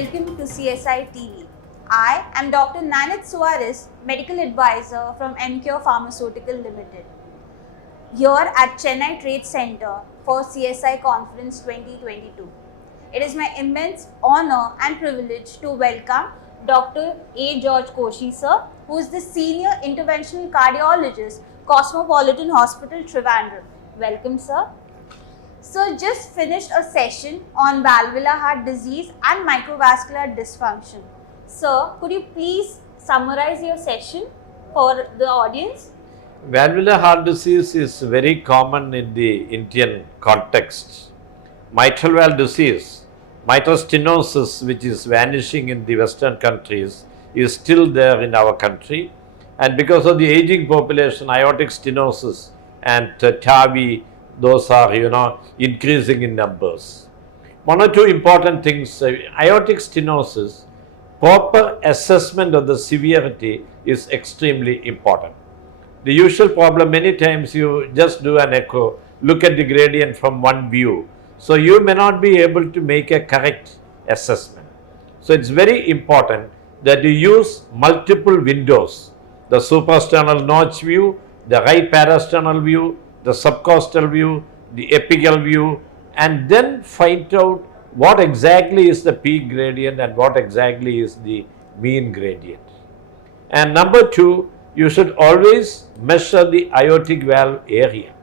welcome to CSI TV. I am Dr. Nanit Suarez, Medical Advisor from MCure Pharmaceutical Limited, here at Chennai Trade Center for CSI Conference 2022. It is my immense honor and privilege to welcome Dr. A. George Koshy sir, who is the Senior Interventional Cardiologist, Cosmopolitan Hospital, Trivandrum. Welcome sir. So just finished a session on valvular heart disease and microvascular dysfunction. Sir, could you please summarize your session for the audience? Valvular heart disease is very common in the Indian context. Mitral valve disease, mitral stenosis, which is vanishing in the Western countries, is still there in our country. And because of the aging population, aortic stenosis and TAVI, those are, increasing in numbers. One or two important things, aortic stenosis, proper assessment of the severity is extremely important. The usual problem, many times you just do an echo, look at the gradient from one view. So you may not be able to make a correct assessment. So it's very important that you use multiple windows, the suprasternal notch view, the right parasternal view, the subcostal view, the apical view, and then find out what exactly is the peak gradient and what exactly is the mean gradient. And number two, you should always measure the aortic valve area.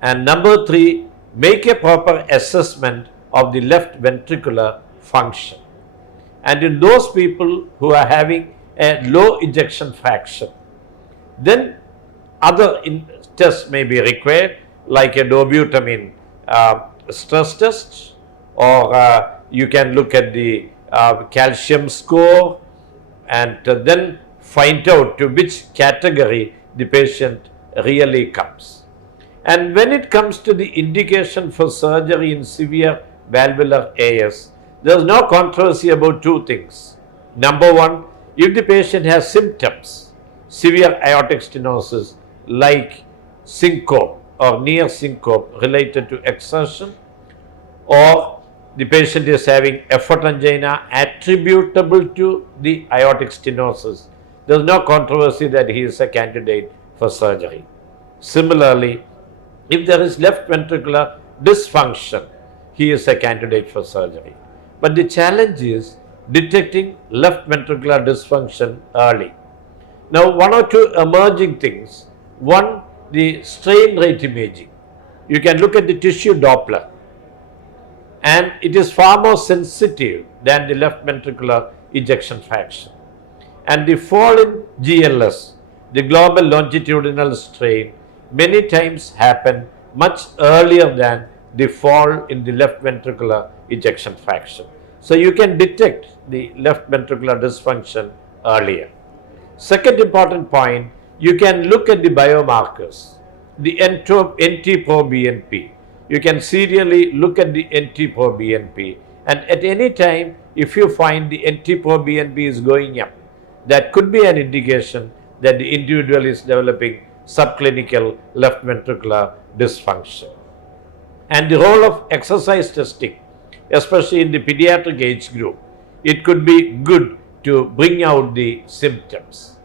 And number three, make a proper assessment of the left ventricular function. And in those people who are having a low ejection fraction, then other tests may be required, like a dobutamine stress test, or you can look at the calcium score and then find out to which category the patient really comes. And when it comes to the indication for surgery in severe valvular AS, there is no controversy about two things. Number one, if the patient has symptoms, severe aortic stenosis like syncope or near syncope related to exertion, or the patient is having effort angina attributable to the aortic stenosis, there is no controversy that he is a candidate for surgery. Similarly, if there is left ventricular dysfunction, he is a candidate for surgery. But the challenge is detecting left ventricular dysfunction early. Now, one or two emerging things. One, the strain rate imaging. You can look at the tissue Doppler, and it is far more sensitive than the left ventricular ejection fraction. And the fall in GLS, the global longitudinal strain, many times happen much earlier than the fall in the left ventricular ejection fraction. So you can detect the left ventricular dysfunction earlier. Second important point, you can look at the biomarkers, the NT-proBNP. You can serially look at the NT-proBNP, and at any time, if you find the NT-proBNP is going up, that could be an indication that the individual is developing subclinical left ventricular dysfunction. And the role of exercise testing, especially in the pediatric age group, it could be good to bring out the symptoms.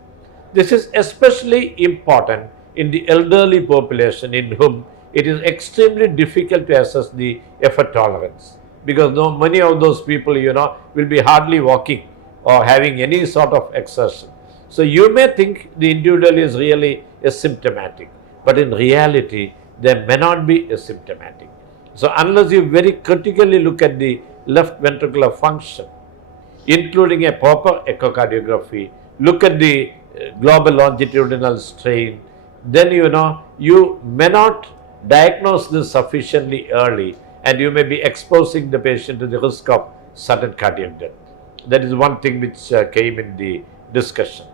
This is especially important in the elderly population, in whom it is extremely difficult to assess the effort tolerance, because many of those people will be hardly walking or having any sort of exertion. So you may think the individual is really asymptomatic, but in reality they may not be asymptomatic. So unless you very critically look at the left ventricular function, including a proper echocardiography, look at the global longitudinal strain, then you may not diagnose this sufficiently early, and you may be exposing the patient to the risk of sudden cardiac death. That is one thing which came in the discussion.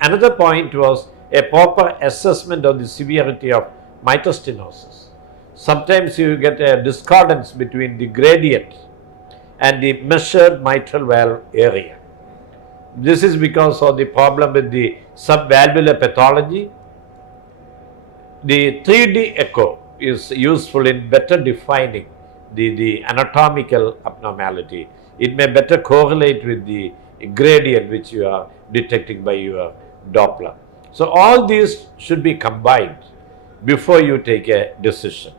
Another point was a proper assessment of the severity of mitral stenosis. Sometimes you get a discordance between the gradient and the measured mitral valve area. This is because of the problem with the subvalvular pathology. The 3D echo is useful in better defining the anatomical abnormality. It may better correlate with the gradient which you are detecting by your Doppler. So all these should be combined before you take a decision.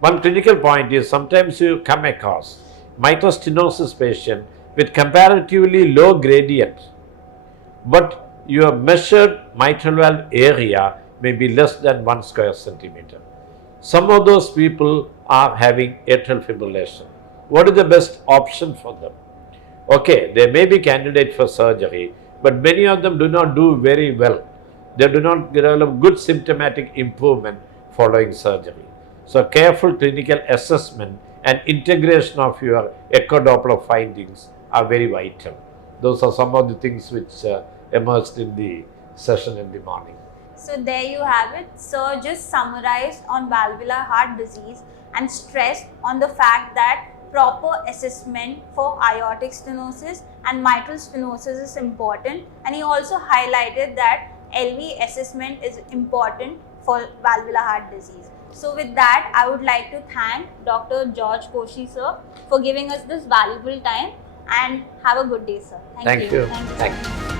One critical point is sometimes you come across mitral stenosis patient with comparatively low gradient, but your measured mitral valve area may be less than 1 square centimeter. Some of those people are having atrial fibrillation. What is the best option for them? Okay, they may be candidate for surgery, but many of them do not do very well. They do not develop good symptomatic improvement following surgery. So careful clinical assessment and integration of your echo Doppler findings are very vital. Those are some of the things which emerged in the session in the morning. So there you have it. Sir just summarized on valvular heart disease and stressed on the fact that proper assessment for aortic stenosis and mitral stenosis is important, and he also highlighted that LV assessment is important for valvular heart disease. So with that, I would like to thank Dr. George Koshy sir for giving us this valuable time, and have a good day, sir. Thank you. Thank you. Thank you.